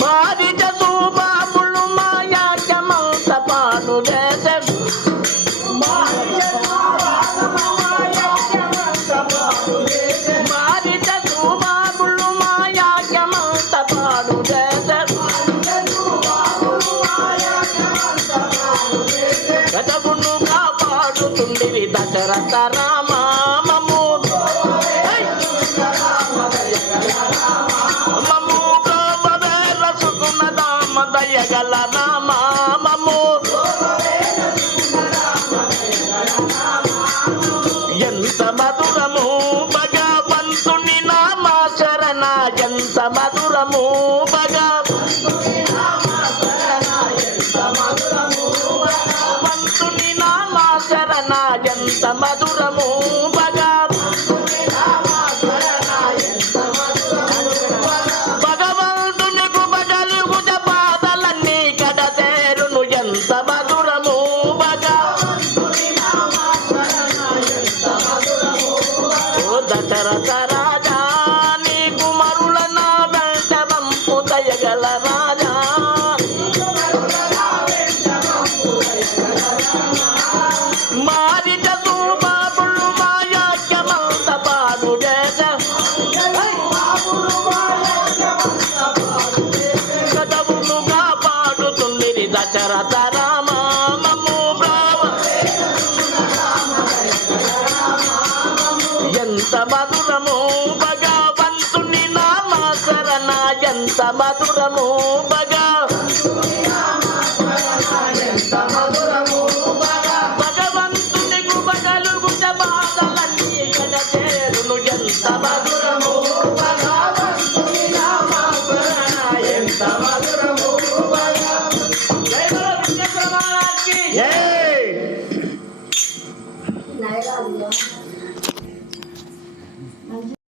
మారిట సూబాబులు మాయాజమంత పాడు చేసే మారిట సూబాబులు మాయాజమంత పాడు చేసే కథగును కాపాడుతుండివి దశరథ రామ మమ్ము రసుకున్న రామ దయగల రామ మమ్ము ఎంత మధురము భగవంతుని నామ శరణ ఎంత మధురము భగవంతుని నామ శరణ ఎంత మధురము భగవంతునికు బగలుగుట బాధలన్నీ కడతేరును ఎంత మధురము దశరథ రాజా నీ కుమరుల నా వెంట వంపు దయగల రాజా మారిట సూబాబులు మాయాజ్ఞమంత పాడు చేస కథవులుగా పాడుతుండిరి దశరథ రామ మమ్ము బ్రావ ఎంత మధురము భగవంతుని నామ శరణ ఎంత మధురము భగవంతుని బగలుగుట బాధలన్నీ కడతేరును ఎంత మధురము ఎంత మధురము జై